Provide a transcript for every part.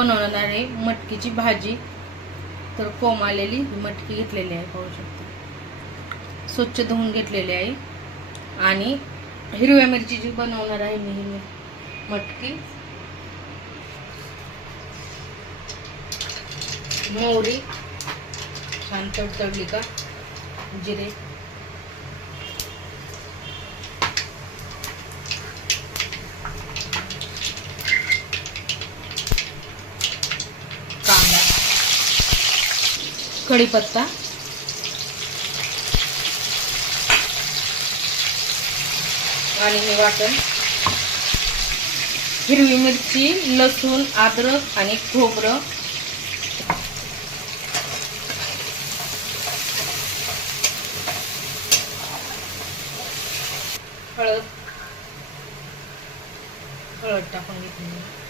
बनवणार आहे. मटकीची भाजी. तर कोंब आलेली मटकी घेतलेली आहे पाहू शकता. स्वच्छ धुवून घेतलेली आहे. आणि हिरव्या मिरची जी बनवणार आहे मी हिरवी मटकी. मोहरी. छान तडतडली का? जिरे. कढीपत्ता. आणि हे वाटण. हिरवी मिरची लसूण अद्रक आणि खोबरं. हळद. हळद टाकून घेतली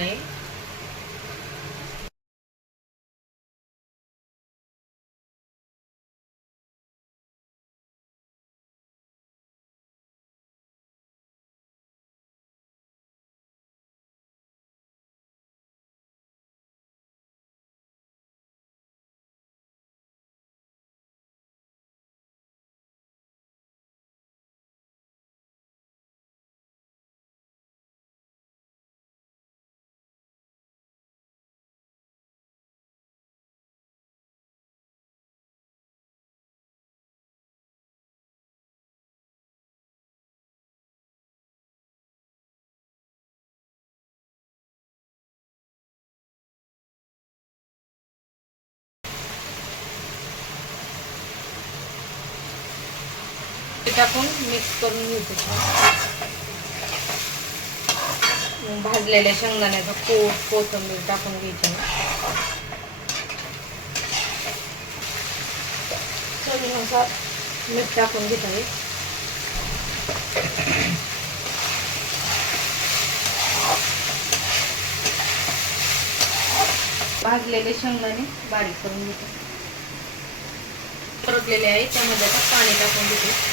आहे. टाकून मिक्स करून घेते. मग भाजलेल्या शेंगदाण्याचा कोट कोथंबीर टाकून घ्यायची. चवीनुसार मीठ टाकून घेत आहे भाजलेले शेंगदाणे बारीक करून घेतो. परतलेले आहे त्यामध्ये आता पाणी टाकून घेते.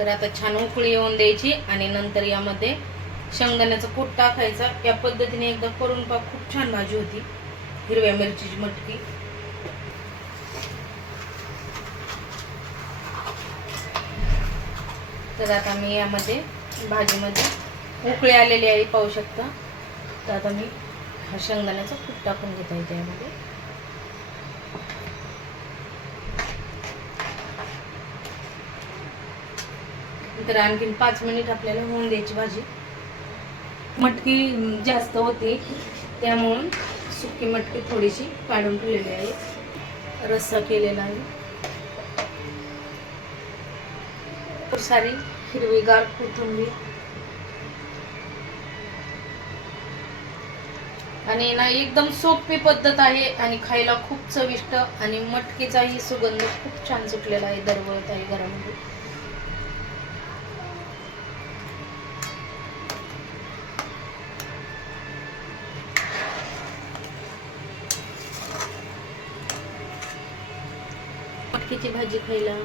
तर आता छान उकळी येऊन द्यायची आणि नंतर यामध्ये शेंगदाण्याचा कूट टाकायचा. या पद्धतीने एकदा करून पा खूप छान भाजी होती. हिरव्या मिरचीची मटकी. तर आता मी यामध्ये भाजीमध्ये उकळी आलेली आहे पाहू शकता. तर आता मी हा शेंगदाण्याचा कूट टाकून घेता येते यामध्ये. तर आणखीन पाच मिनिट आपल्याला होऊन द्यायची भाजी. मटकी जास्त होती त्यामुळं सुकी मटकी थोडीशी काढून ठेवलेली आहे. रस्सा केलेला आहे. खूप सारी हिरवीगार कोथिंबीर. आणि ना एकदम सोपी पद्धत आहे आणि खायला खूप चविष्ट आणि मटकीचाही सुगंध खूप छान सुटलेला आहे दरवळत आहे घरामध्ये. मेथीची भाजी खायला.